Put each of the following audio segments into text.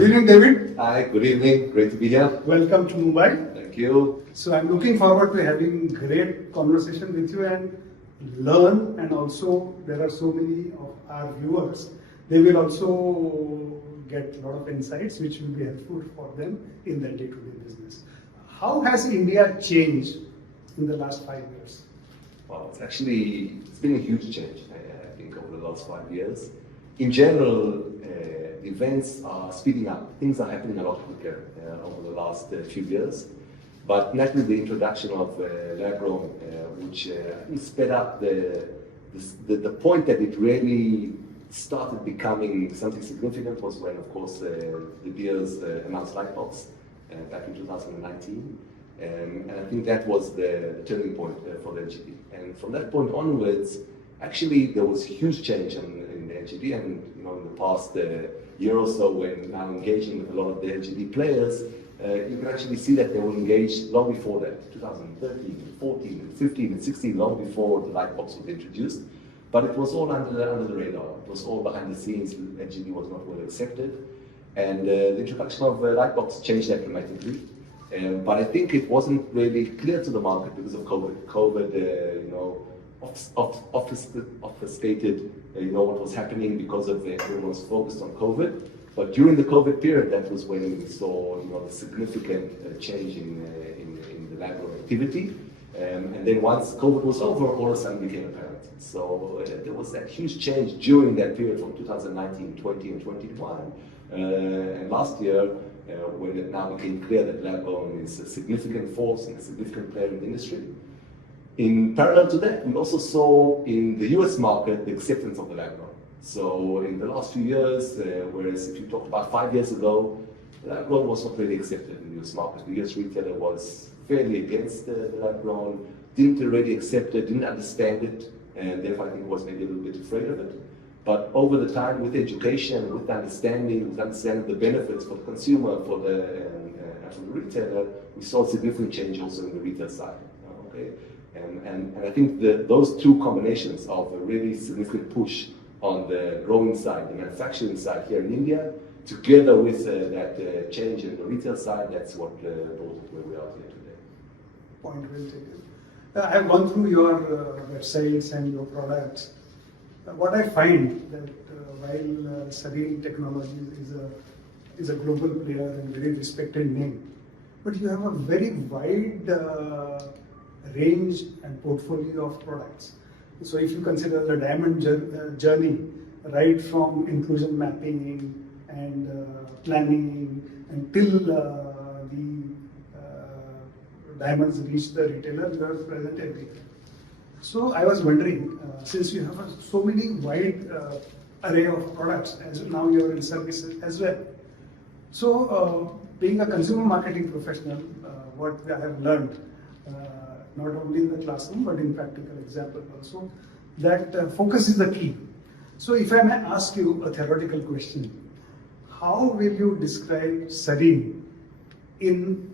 Good evening, David. Hi, good evening. Great to be here. Welcome to Mumbai. Thank you. So I'm looking forward to having great conversation with you and learn. And also, there are so many of our viewers. They will also get a lot of insights which will be helpful for them in their day-to-day business. How has India changed in the last 5 years? Well, it's been a huge change, I think, over the last 5 years. In general, events are speeding up. Things are happening a lot quicker over the last few years. But naturally, the introduction of lab-grown, which I think sped up the point that it really started becoming something significant was when, of course, De Beers announced Lightbox back in 2019. And I think that was the turning point for the LGD. And from that point onwards, actually, there was huge change in the LGD. And in the past year or so, when now engaging with a lot of the LGD players, you can actually see that they were engaged long before that, 2013, 14, 15, and 16, long before the Lightbox was introduced. But it was all under the radar. It was all behind the scenes. LGD was not well accepted. And the introduction of Lightbox changed that dramatically. But I think it wasn't really clear to the market because of COVID. COVID, obfuscated, what was happening because of everyone was focused on COVID. But during the COVID period, that was when we saw, the significant change in the lab activity. And then once COVID was over, all of a sudden became apparent. So there was that huge change during that period from 2019, 20, and 21. And last year, when it now became clear that lab-grown is a significant force and a significant player in the industry. In parallel to that, we also saw in the US market the acceptance of the lab-grown. So in the last few years, whereas if you talked about 5 years ago, lab-grown was not really accepted in the US market. The US retailer was fairly against the lab-grown, didn't already accept it, didn't understand it, and therefore I think was maybe a little bit afraid of it. But over the time, with education, with understanding the benefits for the consumer, for the retailer, we saw a significant change also in the retail side. Okay, and I think those two combinations of a really significant push on the growing side, the manufacturing side here in India, together with that change in the retail side, that's what brought it where we are here today. Point well taken. I have gone through your websites and your products. What I find that while Sarine Technologies is a global player and very respected name, but you have a very wide range and portfolio of products. So if you consider the diamond journey, right from inclusion mapping and planning until the diamonds reach the retailer, you are present everywhere. So I was wondering, since you have so many wide array of products, as now you are in services as well. So being a consumer marketing professional, what I have learned, not only in the classroom but in practical example also, that focus is the key. So if I may ask you a theoretical question, how will you describe Sarine in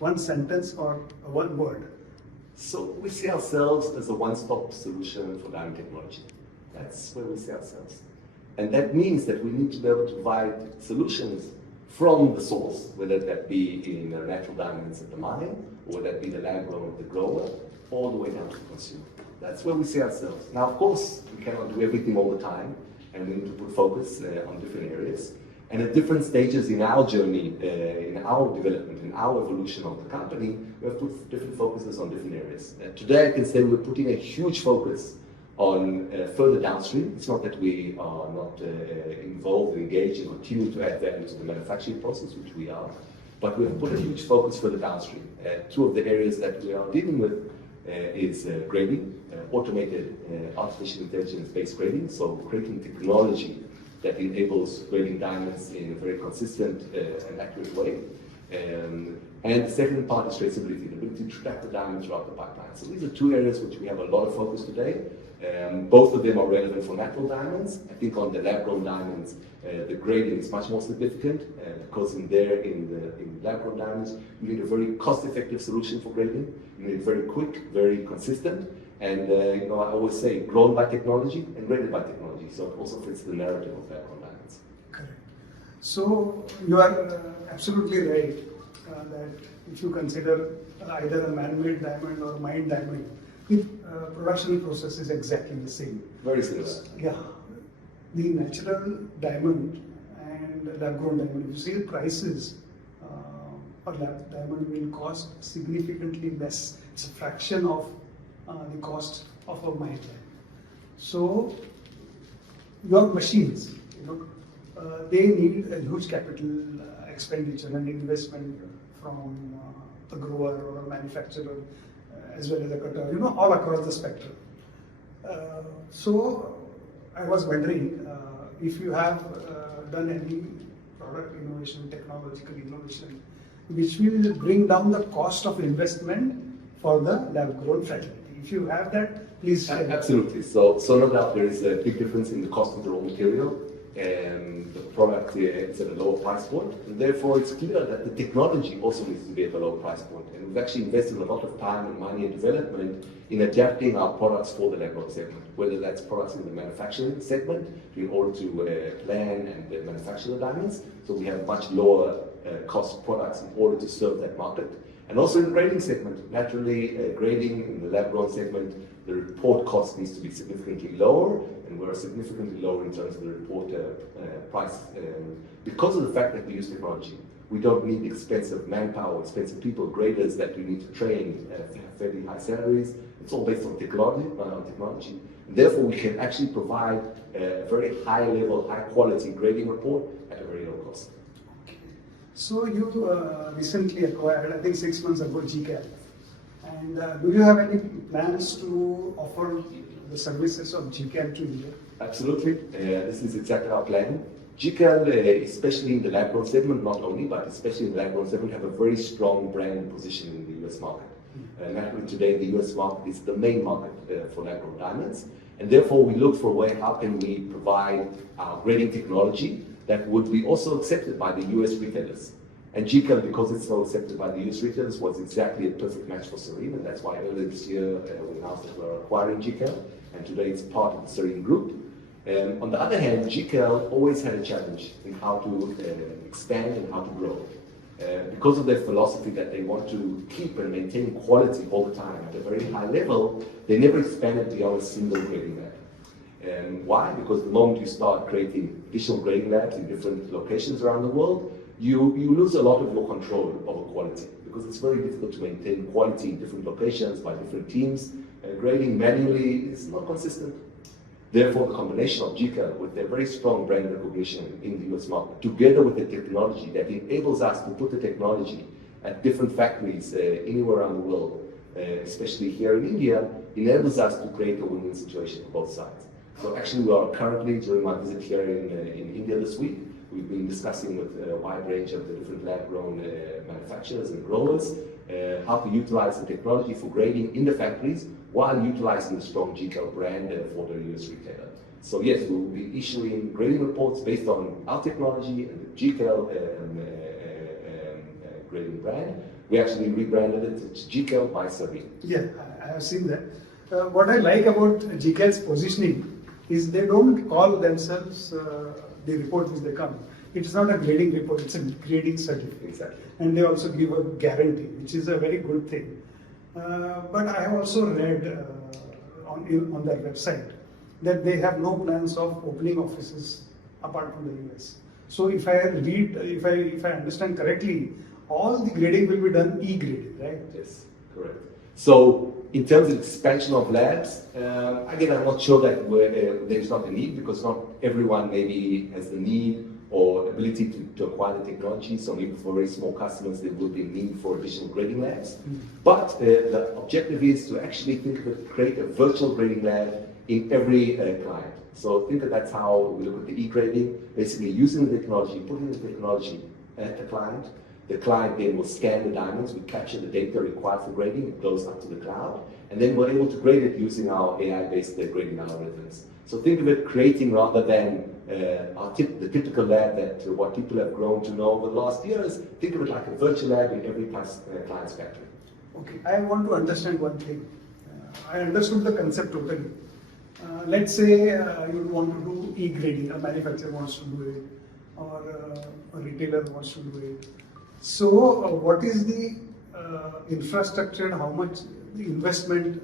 one sentence or one word? So we see ourselves as a one-stop solution for diamond technology. That's where we see ourselves. And that means that we need to be able to provide solutions from the source, whether that be in natural diamonds at the mine, or whether that be the lab-grown of the grower, all the way down to the consumer. That's where we see ourselves. Now, of course, we cannot do everything all the time, and we need to put focus on different areas. And at different stages in our journey, in our development, in our evolution of the company, we have put different focuses on different areas. Today, I can say we're putting a huge focus on further downstream. It's not that we are not involved, engaged, and continue to add value to the manufacturing process, which we are, but we have put a huge focus further downstream. Two of the areas that we are dealing with is grading, automated artificial intelligence-based grading, so creating technology that enables grading diamonds in a very consistent and accurate way. And the second part is traceability, the ability to track the diamond throughout the pipeline. So these are two areas which we have a lot of focus today. Both of them are relevant for natural diamonds. I think on the lab-grown diamonds, the grading is much more significant because in lab-grown diamonds, you need a very cost-effective solution for grading. You need very quick, very consistent, and I always say grown by technology and graded by technology. So it also fits the narrative of lab-grown diamonds. Correct. So you are absolutely right that if you consider either a man-made diamond or a mined diamond, the production process is exactly the same. Very similar. Yeah, the natural diamond and lab-grown diamond, if you see the prices, a lab diamond will cost significantly less. It's a fraction of the cost of a mined diamond. So your machines, they need a huge capital expenditure and investment from a grower or a manufacturer as well as a cutter, all across the spectrum. So I was wondering if you have done any product innovation, technological innovation, which will bring down the cost of investment for the lab-grown fraternity. If you have that, please share. Absolutely. So no doubt there is a big difference in the cost of the raw material, and the product is at a lower price point, and therefore it's clear that the technology also needs to be at a lower price point. And we've actually invested a lot of time and money and development in adapting our products for the lab-grown segment, whether that's products in the manufacturing segment in order to plan and manufacture the diamonds. So we have much lower cost products in order to serve that market. And also in the grading segment, naturally grading in the lab-grown segment, the report cost needs to be significantly lower, and we're significantly lower in terms of the report price. Because of the fact that we use technology, we don't need expensive manpower, expensive people, graders that we need to train, have fairly high salaries. It's all based on technology. And therefore, we can actually provide a very high level, high quality grading report at a very low cost. So you recently acquired, I think 6 months ago, GCAL. And do you have any plans to offer the services of GCAL to India? Absolutely. This is exactly our plan. GCAL, especially in the lab-grown segment, not only, but especially in the lab-grown segment, have a very strong brand position in the US market. Naturally, today, the US market is the main market for lab-grown diamonds. And therefore, we look for a way, how can we provide our grading technology that would be also accepted by the US retailers. And GCAL, because it's so accepted by the US retailers, was exactly a perfect match for Sarine, and that's why earlier this year we announced that we're acquiring GCAL, and today it's part of the Sarine group. On the other hand, GCAL always had a challenge in how to expand and how to grow. Because of their philosophy that they want to keep and maintain quality all the time at a very high level, they never expanded beyond a single grading lab. And why? Because the moment you start creating additional grading labs in different locations around the world, you lose a lot of your control over quality, because it's very difficult to maintain quality in different locations by different teams. Grading manually is not consistent. Therefore, the combination of GCAL with their very strong brand recognition in the US market, together with the technology that enables us to put the technology at different factories anywhere around the world, especially here in India, enables us to create a win-win situation for both sides. So actually, we are currently, during my visit here in India this week, we've been discussing with a wide range of the different lab-grown manufacturers and growers how to utilize the technology for grading in the factories while utilizing the strong GCAL brand for the US retailer. So yes, we will be issuing grading reports based on our technology and the GCAL grading brand. We actually rebranded it to GCAL by Sarine. Yeah, I have seen that. What I like about GCAL's positioning is they don't call themselves the report which they come. It's not a grading report, it's a grading certificate. Exactly. And they also give a guarantee, which is a very good thing. But I have also read on their website that they have no plans of opening offices apart from the US. So if I understand correctly, all the grading will be done e-grading, right? Yes, correct. So in terms of expansion of labs, again, I'm not sure that there's not a need, because not everyone maybe has the need or ability to acquire the technology. So maybe for very small customers, there will be a need for additional grading labs. But the objective is to actually create a virtual grading lab in every client. So think that that's how we look at the e-grading, basically using the technology, putting the technology at the client. The client then will scan the diamonds, we capture the data required for grading, it goes up to the cloud, and then we're able to grade it using our AI-based grading algorithms. So think of it creating, rather than the typical lab that what people have grown to know over the last years, think of it like a virtual lab in every client's factory. Okay, I want to understand one thing. I understood the concept totally. Let's say you want to do e-grading, a manufacturer wants to do it. or a retailer wants to do it. So, what is the infrastructure and how much the investment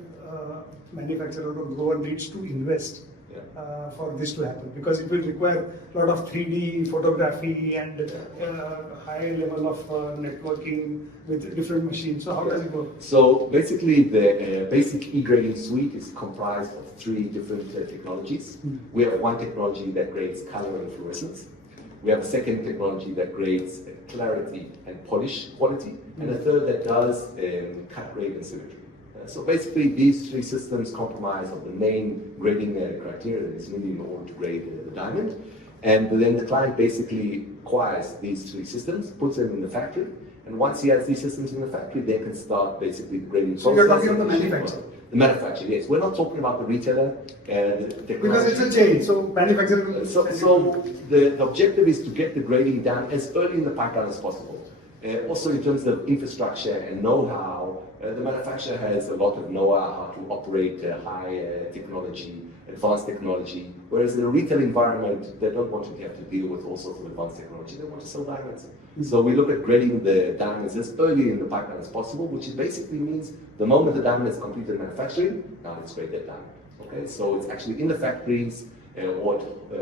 manufacturer or grower needs to invest for this to happen? Because it will require a lot of 3D photography and high level of networking with different machines. So how does it work? So basically the basic e-grading suite is comprised of 3 different technologies. We have one technology that grades color and fluorescence. We have a second technology that grades clarity and polish quality, and a third that does cut grade and symmetry. So basically, these 3 systems comprise of the main grading criteria that is needed in order to grade the diamond. And then the client basically acquires these 3 systems, puts them in the factory, and once he has these systems in the factory, they can start basically the grading process. So you're talking about the manufacturer? The manufacturer, yes. We're not talking about the retailer. Because it's a chain, so manufacturer. So the objective is to get the grading done as early in the pipeline as possible. Also in terms of infrastructure and know-how, the manufacturer has a lot of know-how how to operate high technology, advanced technology, whereas in a retail environment, they don't want to have to deal with all sorts of advanced technology, they want to sell diamonds. So we look at grading the diamonds as early in the pipeline as possible, which basically means the moment the diamond is completed manufacturing, now let's grade that diamond. Okay, so it's actually in the factories or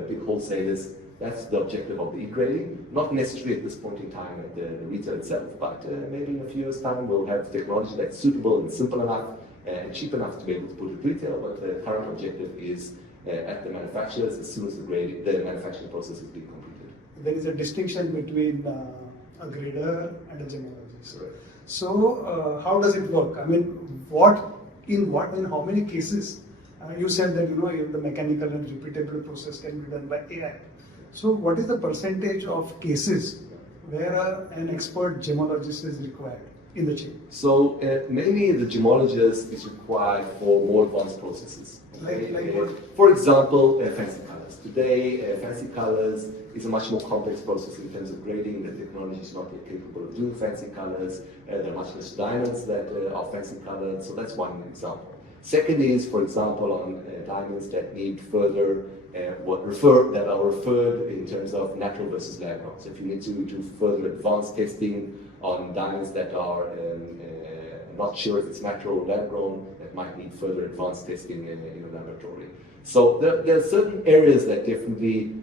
big wholesalers. That's the objective of the e-grading, not necessarily at this point in time at the retail itself, but maybe in a few years' time we'll have technology that's suitable and simple enough and cheap enough to be able to put it retail, but the current objective is at the manufacturers as soon as the manufacturing process is being completed. There is a distinction between a grader and a gemologist. Right. So how does it work? I mean, in how many cases? You said that the mechanical and repeatable process can be done by AI. So what is the percentage of cases where an expert gemologist is required in the chain? So mainly the gemologist is required for more advanced processes. Like what? For example, fancy colors. Today, fancy colors is a much more complex process in terms of grading. The technology is not yet capable of doing fancy colors. There are much less diamonds that are fancy colored. So that's one example. Second is, for example, on diamonds that need further that are referred in terms of natural versus lab grown. So if you need to do further advanced testing on diamonds that are not sure if it's natural or lab grown, that might need further advanced testing in a laboratory. So there are certain areas that definitely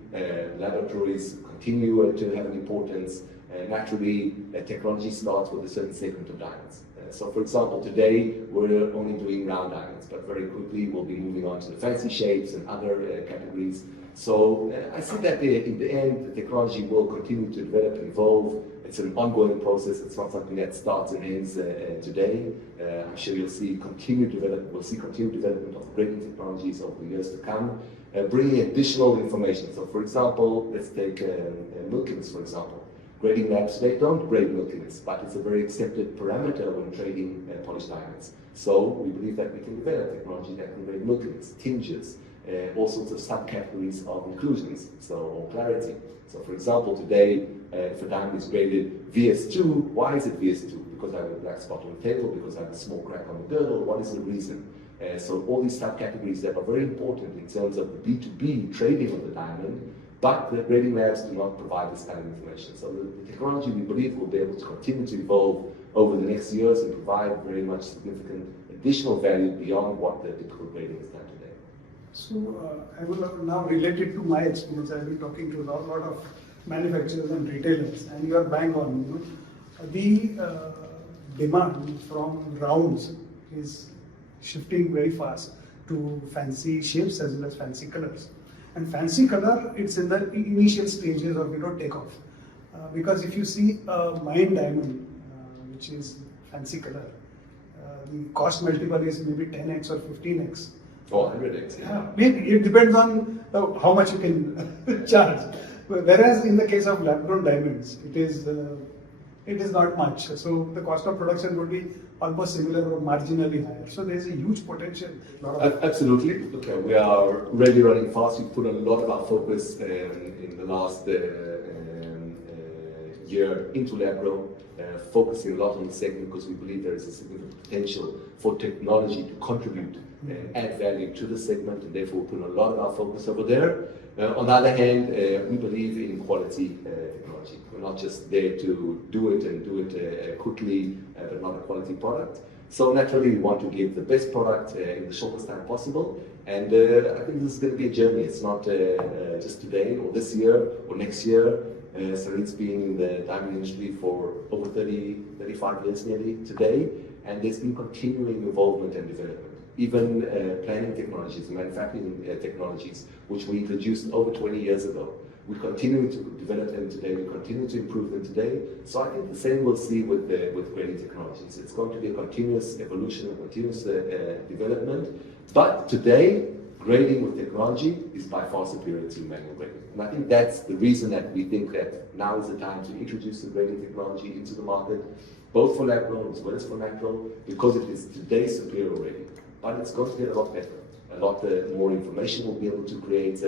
laboratories continue to have an importance. Naturally, technology starts with a certain segment of diamonds. So for example, today we're only doing round diamonds, but very quickly we'll be moving on to the fancy shapes and other categories. So I see that in the end, the technology will continue to develop and evolve. It's an ongoing process. It's not something that starts and ends today. I'm sure we'll see continued development of grading technologies over the years to come, bringing additional information. So for example, let's take milkiness, for example. Grading labs, they don't grade milkiness, but it's a very accepted parameter when trading polished diamonds. So we believe that we can develop technology that can grade milkiness, tinges, all sorts of subcategories of inclusions, or clarity. So for example, today, if a diamond is graded VS2, why is it VS2? Because I have a black spot on the table, because I have a small crack on the girdle, what is the reason? So all these subcategories that are very important in terms of the B2B trading of the diamond, but the grading labs do not provide this kind of information. So the technology, we believe, will be able to continue to evolve over the next years and provide very much significant additional value beyond what the typical grading is done today. So I will now relate it to my experience. I've been talking to a lot of manufacturers and retailers, and you are bang on. The demand from rounds is shifting very fast to fancy shapes as well as fancy colors. And fancy color, it's in the initial stages of takeoff. Because if you see a mined diamond, which is fancy color, the cost multiple is maybe 10x or 15x. Or 100x. Yeah, maybe it depends on how much you can charge. Whereas in the case of lab-grown diamonds, it is not much. So the cost of production would be almost similar or marginally higher. So there is a huge potential. Absolutely. Look, we are really running fast. We've put a lot of our focus in the last year into lab-grown, focusing a lot on the segment because we believe there is a significant potential for technology to contribute and add value to the segment, and therefore we're putting a lot of our focus over there. On the other hand, we believe in quality technology. We're not just there to do it and do it quickly, but not a quality product. So naturally, we want to give the best product in the shortest time possible. And I think this is going to be a journey. It's not just today or this year or next year. Sarine's been in the diamond industry for over 35 years nearly today. And there's been continuing involvement and development. Even planning technologies, manufacturing technologies, which we introduced over 20 years ago. We continue to develop them today, we continue to improve them today. So I think the same we'll see with grading technologies. It's going to be a continuous evolution, a continuous development. But today, grading with technology is by far superior to manual grading. And I think that's the reason that we think that now is the time to introduce the grading technology into the market, both for lab-grown as well as for natural, because it is today superior already. But it's going to get a lot better. A lot more information we'll be able to create.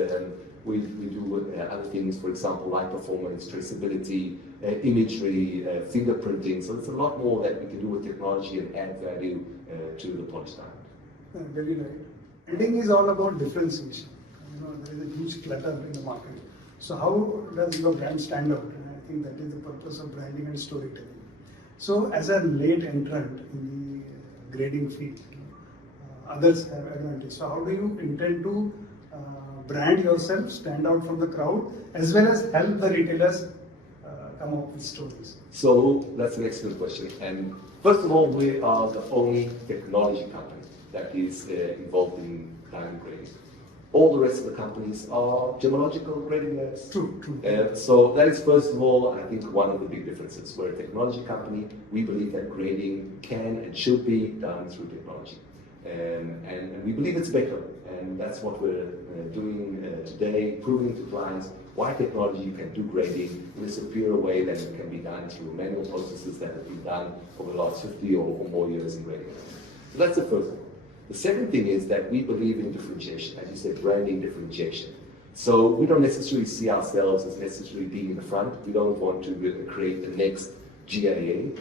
We do other things, for example, like performance, traceability, imagery, fingerprinting. So there's a lot more that we can do with technology and add value to the polished diamond. Very right. Branding is all about differentiation. There is a huge clutter in the market. So how does your brand stand out? And I think that is the purpose of branding and storytelling. So as a late entrant in the grading field, others have advantage. So how do you intend to brand yourself, stand out from the crowd, as well as help the retailers come up with stories? So that's an excellent question. And first of all, we are the only technology company that is involved in diamond grading. All the rest of the companies are gemological grading labs. True. So that is, first of all, I think one of the big differences. We're a technology company. We believe that grading can and should be done through technology. And we believe it's better. And that's what we're doing today, proving to clients why technology can do grading in a superior way than it can be done through manual processes that have been done over the last 50 or more years in grading. So that's the first thing. The second thing is that we believe in differentiation, as you said, branding differentiation. So we don't necessarily see ourselves as necessarily being in the front. We don't want to create the next GIA.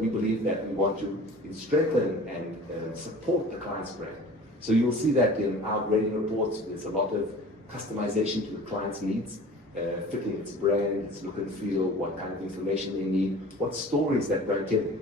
We believe that we want to strengthen and support the client's brand. So you'll see that in our grading reports, there's a lot of customization to the client's needs, fitting its brand, its look and feel, what kind of information they need, what stories that brand telling.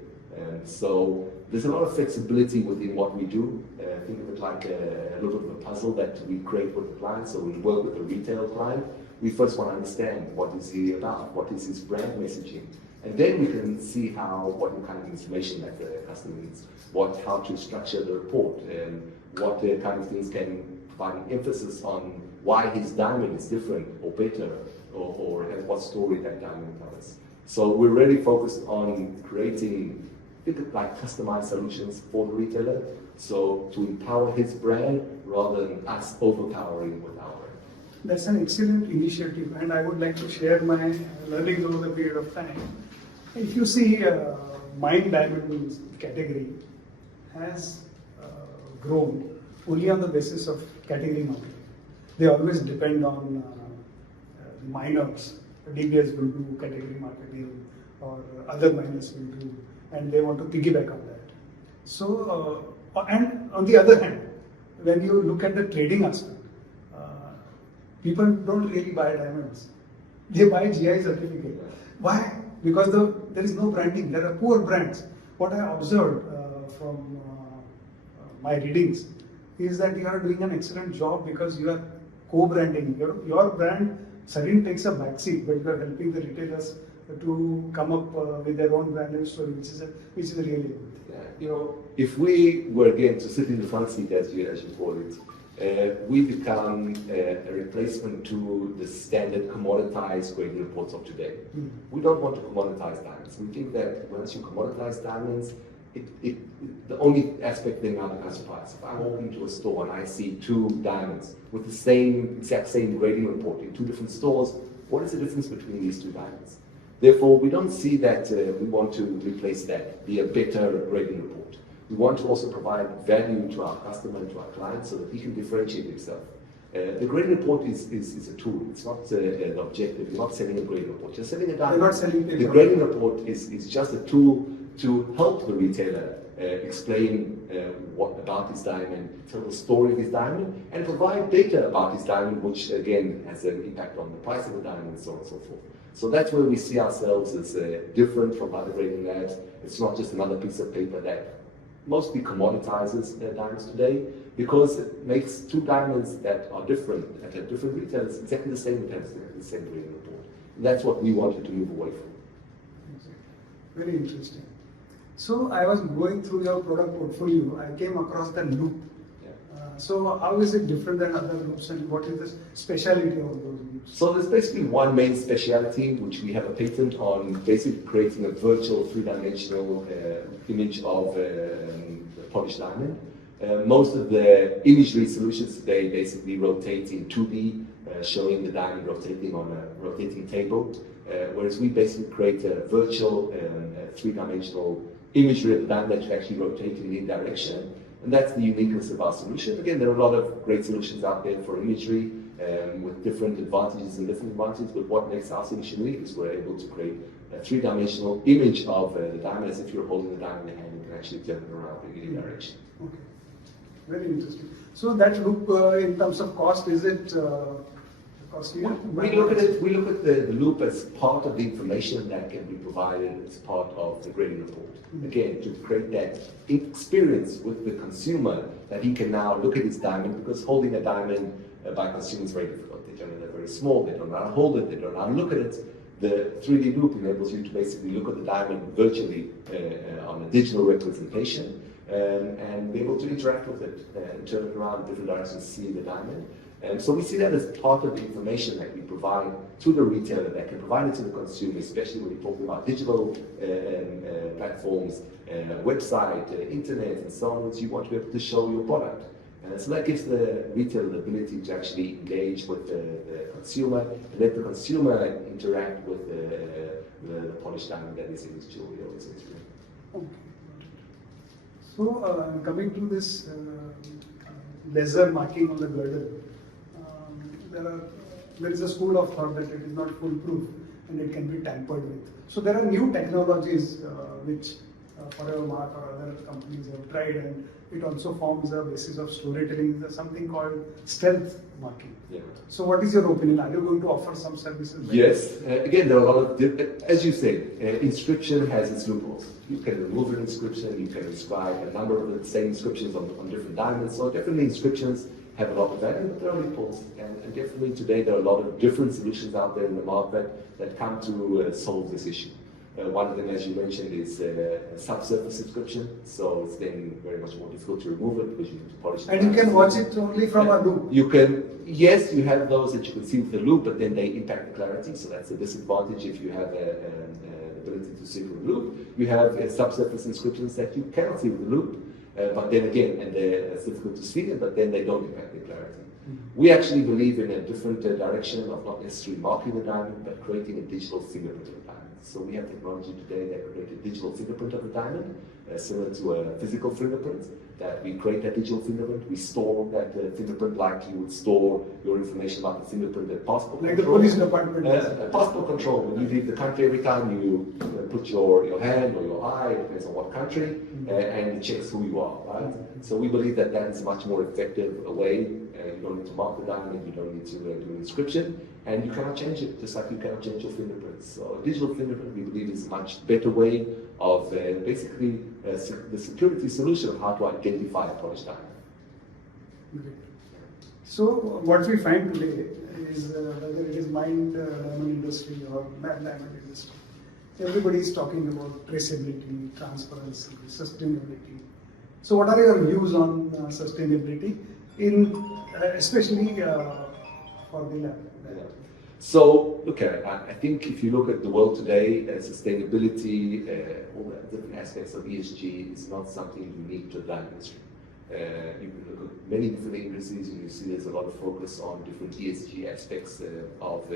So there's a lot of flexibility within what we do. Think of it like a little bit of a puzzle that we create with the client. So we work with a retail client. We first want to understand what is he about, what is his brand messaging. And then we can see what kind of information that the customer needs, how to structure the report, and what kind of things can provide an emphasis on why his diamond is different or better, or what story that diamond tells. So we're really focused on creating, think of like customized solutions for the retailer, so to empower his brand rather than us overpowering with our brand. That's an excellent initiative, and I would like to share my learnings over the period of time. If you see, mine diamond category has grown only on the basis of category marketing. They always depend on miners. DBS will do category marketing, or other miners will do, and they want to piggyback on that. So, and on the other hand, when you look at the trading aspect, people don't really buy diamonds. They buy GI certificate. Why? Because there is no branding. There are poor brands. What I observed from my readings is that you are doing an excellent job because you are co-branding. Your brand, Sarine, takes a backseat, but you are helping the retailers to come up with their own brand and story, which is really good. Yeah, if we were again to sit in the front seat, as you call it, we become a replacement to the standard commoditized grading reports of today. We don't want to commoditize diamonds. We think that once you commoditize diamonds, the only aspect then now becomes price. If I walk into a store and I see two diamonds with the exact same grading report in two different stores, what is the difference between these two diamonds? Therefore, we don't see that we want to replace that, be a better grading report. We want to also provide value to our customer and to our clients so that he can differentiate himself. The grading report is a tool. It's not an objective. You're not selling a grading report. You're selling a diamond. You're not selling paper. The grading report is just a tool to help the retailer explain what about his diamond, tell the story of his diamond, and provide data about his diamond, which again has an impact on the price of the diamond and so on and so forth. So that's where we see ourselves as different from other grading labs. It's not just another piece of paper that mostly commoditizes diamonds today, because it makes two diamonds that are different at a different retailers exactly the same in terms of the same grading report. And that's what we wanted to move away from. Very interesting. So I was going through your product portfolio. I came across the loop. So how is it different than other loops, and what is the speciality of those loops? So there's basically one main speciality which we have a patent on, basically creating a virtual three-dimensional image of the polished diamond. Most of the imagery solutions today basically rotate in 2D, showing the diamond rotating on a rotating table, whereas we basically create a virtual three-dimensional imagery of the diamond that's actually rotating in any direction. And that's the uniqueness of our solution. Again, there are a lot of great solutions out there for imagery with different advantages and disadvantages, but what makes our solution unique is we're able to create a three-dimensional image of the diamond as if you're holding the diamond in your hand. You can actually turn it around in any direction. Okay, very interesting. So that loop, in terms of cost, is it costly? We look at the loop as part of the information that can be provided as part of the grading report. Again, to create that experience with the consumer that he can now look at his diamond, because holding a diamond by consumers is very difficult. They're very small, they don't know how to hold it, they don't know how to look at it. The 3D loop enables you to basically look at the diamond virtually on a digital representation and be able to interact with it and turn it around in different directions, see the diamond. And so we see that as part of the information that we provide to the retailer that can provide it to the consumer, especially when you're talking about digital platforms, website, internet, and so on, which you want to be able to show your product. So that gives the retailer the ability to actually engage with the consumer and let the consumer interact with the polished diamond that is in his jewelry or his ring. Okay. So coming to this laser marking on the girdle, there is a school of thought that it is not foolproof and it can be tampered with. So there are new technologies which Forever Mark or other companies have tried, and it also forms a basis of storytelling. There's something called stealth marking. Yeah. So what is your opinion? Are you going to offer some services? Yes. Again, there are a lot of, as you said, inscription has its loopholes. You can remove an inscription, you can inscribe a number of the same inscriptions on different diamonds. So definitely inscriptions have a lot of value, but there are loopholes. And definitely today there are a lot of different solutions out there in the market that come to solve this issue. One of them, as you mentioned, is subsurface inscription. So it's then very much more difficult to remove it because you need to polish it. And you can watch it only from a loop. You can, yes, you have those that you can see with the loop, but then they impact the clarity. So that's a disadvantage if you have the ability to see with the loop. You have subsurface inscriptions that you cannot see with the loop. But then again, and it's difficult to see it, but then they don't impact the clarity. We actually believe in a different direction of not necessarily marking the diamond, but creating a digital fingerprint of the diamond. So we have technology today that creates a digital fingerprint of the diamond, similar to a physical fingerprint, that we create that digital fingerprint, we store that fingerprint like you would store your information about the fingerprint at passport like control. The police department. Passport control, when you leave the country, every time you put your hand or your eye, it depends on what country, and it checks who you are, right? So we believe that that is a much more effective way. You don't need to mark the diamond, you don't need to do an inscription, and you cannot change it, just like you cannot change your fingerprints. So a digital fingerprint, we believe, is a much better way of basically the security solution of how to identify a polished diamond. Okay. So what we find today is whether it is mined diamond industry or mad diamond industry, everybody is talking about traceability, transparency, sustainability. So what are your views on sustainability, especially for the lab? Yeah. So, look, I think if you look at the world today, sustainability, all the different aspects of ESG is not something unique to the diamond industry. You can look at many different industries and you see there's a lot of focus on different ESG aspects of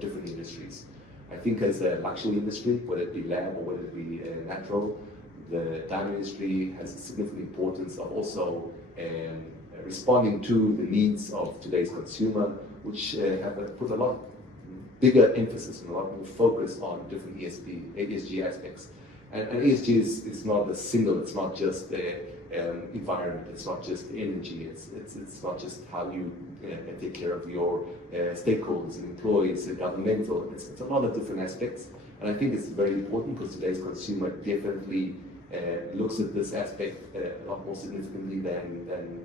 different industries. I think as a luxury industry, whether it be lab or whether it be natural, the diamond industry has a significant importance of also responding to the needs of today's consumer, which have put a lot bigger emphasis and a lot more focus on different ESG aspects. And ESG is not a single, it's not just the environment, it's not just energy, it's not just how you take care of your stakeholders and employees, governmental, it's a lot of different aspects. And I think it's very important because today's consumer definitely looks at this aspect a lot more significantly than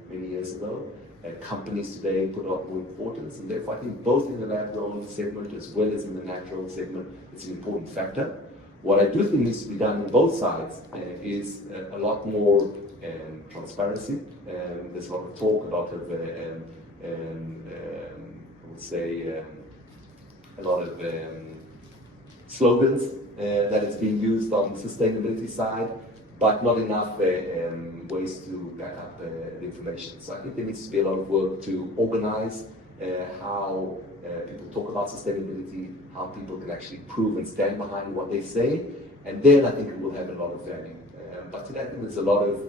many years ago. Companies today put a lot more importance, and therefore I think both in the lab-grown segment as well as in the natural segment, it's an important factor. What I do think needs to be done on both sides is a lot more transparency. There's a lot of talk, a lot of, I would say, a lot of slogans that is being used on the sustainability side, but not enough ways to back up the information. So I think there needs to be a lot of work to organize how people talk about sustainability, how people can actually prove and stand behind what they say, and then I think it will have a lot of value. But today I think there's a lot of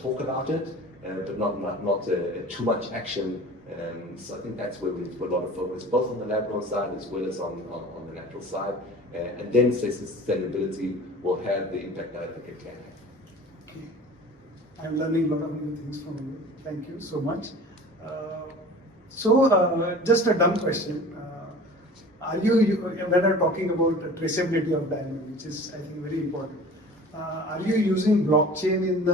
talk about it, but not too much action. So I think that's where we need to put a lot of focus, both on the lab-grown side as well as on the natural side. And then sustainability will have the impact that I think it can have. Okay. I'm learning a lot of new things from you. Thank you so much. Just a dumb question. When you're talking about the traceability of diamond, which is, I think, very important, are you using blockchain in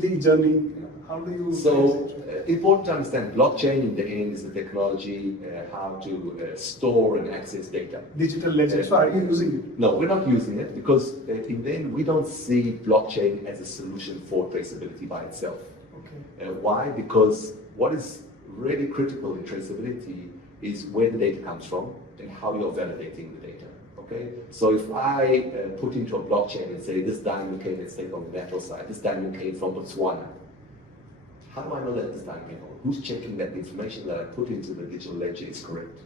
the journey? How do you? So important to understand, blockchain in the end is the technology how to store and access data. Digital ledger. So are you using it? No, we're not using it because in the end we don't see blockchain as a solution for traceability by itself. Okay. Why? Because what is really critical in traceability is where the data comes from and how you're validating the data. Okay, so if I put into a blockchain and say this diamond came, let's take on the natural side, this diamond came from Botswana. How do I know that this diamond came from? Who's checking that the information that I put into the digital ledger is correct?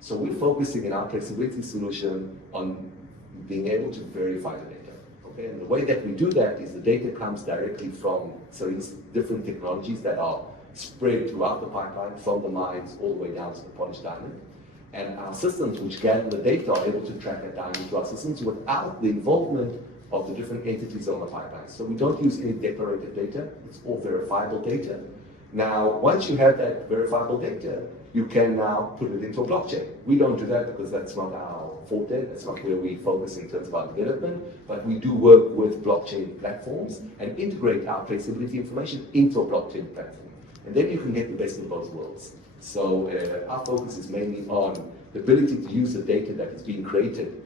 So we're focusing in our traceability solution on being able to verify the data. Okay, and the way that we do that is the data comes directly from Sarine's different technologies that are spread throughout the pipeline, from the mines all the way down to the polished diamond. And our systems which gather the data are able to track that diamond to our systems without the involvement of the different entities on the pipeline. So we don't use any declarative data, it's all verifiable data. Now, once you have that verifiable data, you can now put it into a blockchain. We don't do that because that's not our forte, that's not where we focus in terms of our development, but we do work with blockchain platforms and integrate our traceability information into a blockchain platform. And then you can get the best of both worlds. So our focus is mainly on the ability to use the data that is being created.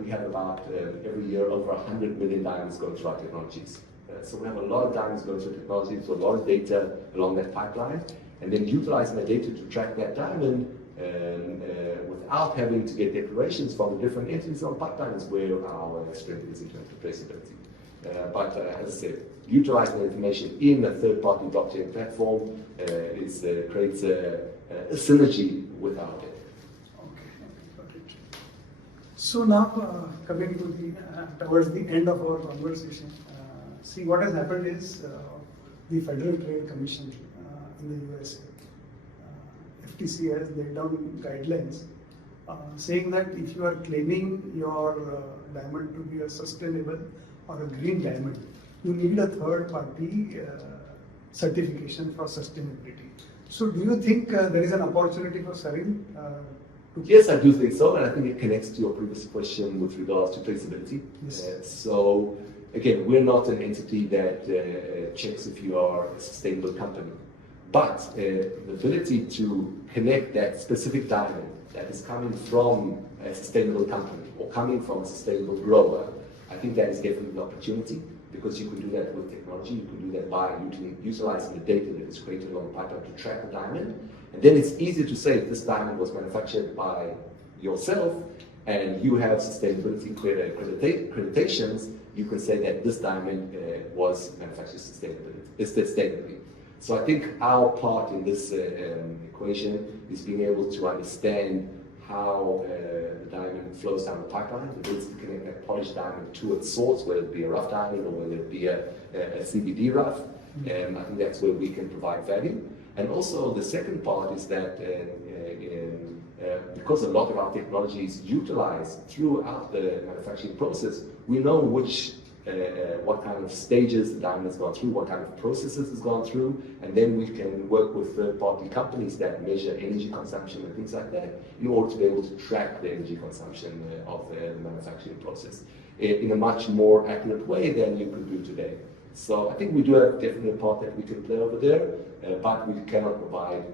We have about, every year, over 100 million diamonds going through our technologies. So we have a lot of diamonds going through technologies, so a lot of data along that pipeline, and then utilizing that data to track that diamond without having to get declarations from the different entities on the pipeline is where our strength is in terms of traceability. But as I said, utilizing the information in a third-party blockchain platform creates a synergy with our data. Okay, got it. So now coming to towards the end of our conversation, see what has happened is the Federal Trade Commission in the USA, FTC has laid down guidelines saying that if you are claiming your diamond to be a sustainable or a green diamond, you need a third-party certification for sustainability. So do you think there is an opportunity for Sarine? Yes, I do think so, and I think it connects to your previous question with regards to traceability. Yes. So again, we're not an entity that checks if you are a sustainable company, but the ability to connect that specific diamond that is coming from a sustainable company or coming from a sustainable grower, I think that is definitely an opportunity, because you can do that with technology. You can do that by utilizing the data that is created on the pipeline to track the diamond. And then it's easy to say if this diamond was manufactured by yourself and you have sustainability accreditations, you can say that this diamond was manufactured sustainably. So I think our part in this equation is being able to understand how the diamond flows down the pipeline, the ability to connect that polished diamond to its source, whether it be a rough diamond or whether it be a CVD rough, And I think that's where we can provide value. And also the second part is that because a lot of our technology is utilized throughout the manufacturing process, we know what kind of stages the diamond has gone through, what kind of processes it's gone through, and then we can work with third-party companies that measure energy consumption and things like that in order to be able to track the energy consumption of the manufacturing process in a much more accurate way than you could do today. So I think we do have definitely a part that we can play over there, but we cannot provide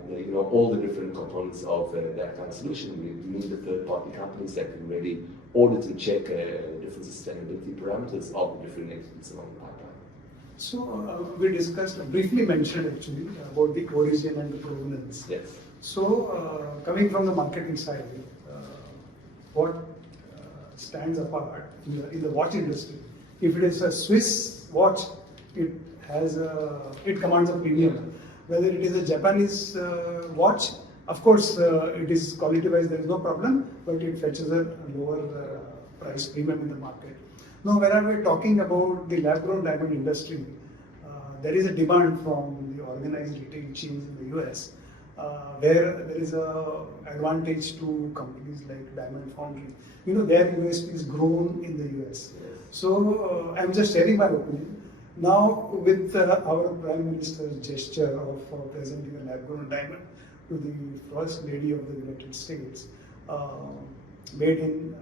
all the different components of that kind of solution. We need the third-party companies that can really audit and check different sustainability parameters of the different entities along the pipeline. So we discussed, briefly mentioned actually, about the origin and the provenance. Yes. So coming from the marketing side, what stands apart in the watch industry? If it is a Swiss watch, it commands a premium. Whether it is a Japanese watch, of course, it is quality-wise there is no problem, but it fetches a lower price premium in the market. Now, whenever we're talking about the lab-grown diamond industry, there is a demand from the organized retail chains in the US, where there is a advantage to companies like Diamond Foundry. Their USP is grown in the US. So I'm just sharing my opinion. Now, with our Prime Minister's gesture of presenting a lab-grown diamond to the First Lady of the United States,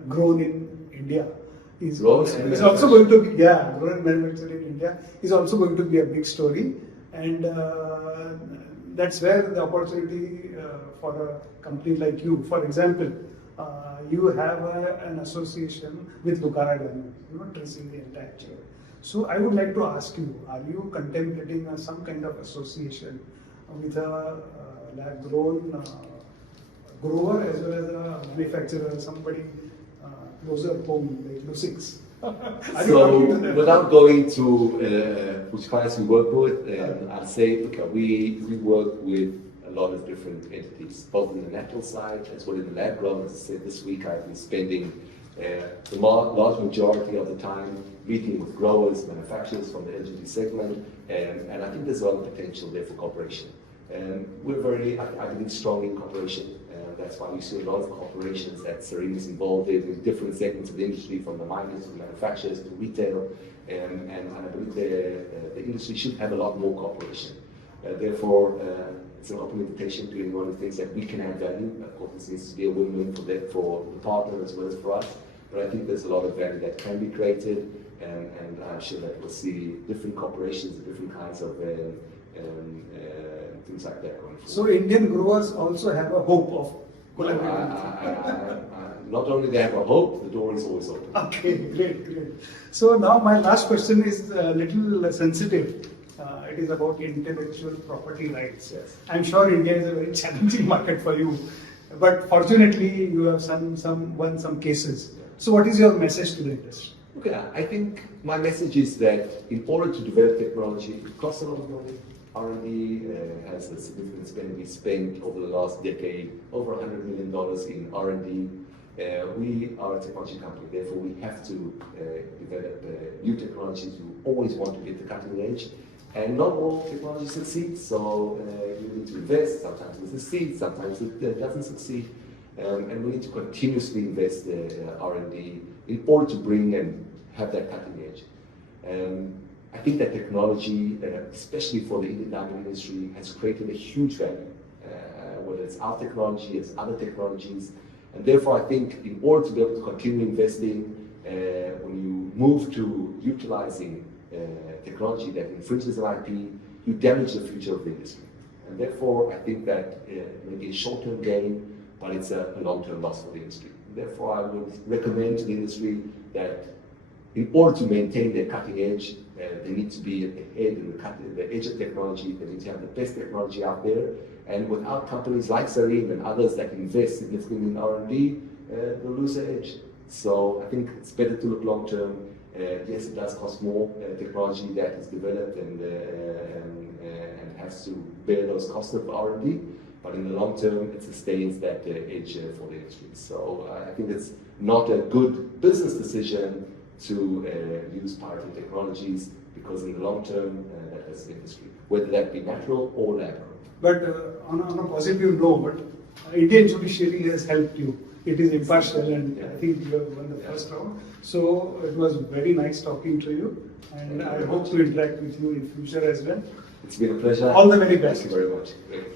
grown in India, is also going to be, grown and manufactured in India is also going to be a big story, and that's where the opportunity for a company like you, for example, you have an association with Bukhara Diamond, tracing the entire chain. So I would like to ask you, are you contemplating some kind of association with a lab-grown grower as well as a manufacturer, somebody closer home like Lucix? So without going to which clients we work with, I'd say we work with a lot of different entities, both in the natural side as well as in the lab grown. As I said, this week I've been spending the large majority of the time meeting with growers, manufacturers from the LGD segment, and I think there's a lot of potential there for cooperation. And we're I believe strongly in cooperation. That's why we see a lot of corporations that Sarine is involved in different segments of the industry, from the miners to manufacturers to retail, and I believe the industry should have a lot more cooperation. Therefore, it's an open invitation to anyone who thinks that we can add value. Of course, this needs to be a win-win for the partner as well as for us, but I think there's a lot of value that can be created, and I'm sure that we'll see different corporations, different kinds of things like that going forward. So Indian growers also have a hope of collaborating. Not only they have a hope, the door is always open. Okay, great. So now my last question is a little sensitive. It is about intellectual property rights. Yes. I'm sure India is a very challenging market for you, but fortunately you have won some cases. So what is your message to the industry? Okay, I think my message is that in order to develop technology, it costs a lot of money. R&D has a significant spending. We spent over the last decade over $100 million in R&D. We are a technology company, therefore we have to develop new technologies. We always want to be at the cutting edge, and not all technology succeeds. So you need to invest. Sometimes it succeeds, sometimes it doesn't succeed, and we need to continuously invest R&D in order to bring and have that cutting edge. I think that technology, especially for the Indian diamond industry, has created a huge value, whether it's our technology, it's other technologies. And therefore, I think in order to be able to continue investing, when you move to utilizing technology that infringes on IP, you damage the future of the industry. And therefore, I think that it may be a short-term gain, but it's a long-term loss for the industry. And therefore, I would recommend to the industry that in order to maintain their cutting edge, they need to be at the head and the edge of technology. They need to have the best technology out there. And without companies like Sarine and others that invest significantly in R&D, they'll lose their edge. So I think it's better to look long term. Yes, it does cost more technology that is developed and has to bear those costs of R&D. But in the long term, it sustains that edge for the industry. So I think it's not a good business decision to use powerful technologies, because in the long term, that has industry, whether that be natural or lab grown. But on a positive note, Indian judiciary has helped you. It is impartial, and I think you have won the first round. So it was very nice talking to you, and I hope to interact with you in future as well. It's been a pleasure. All the very best. Thank you very much. Great.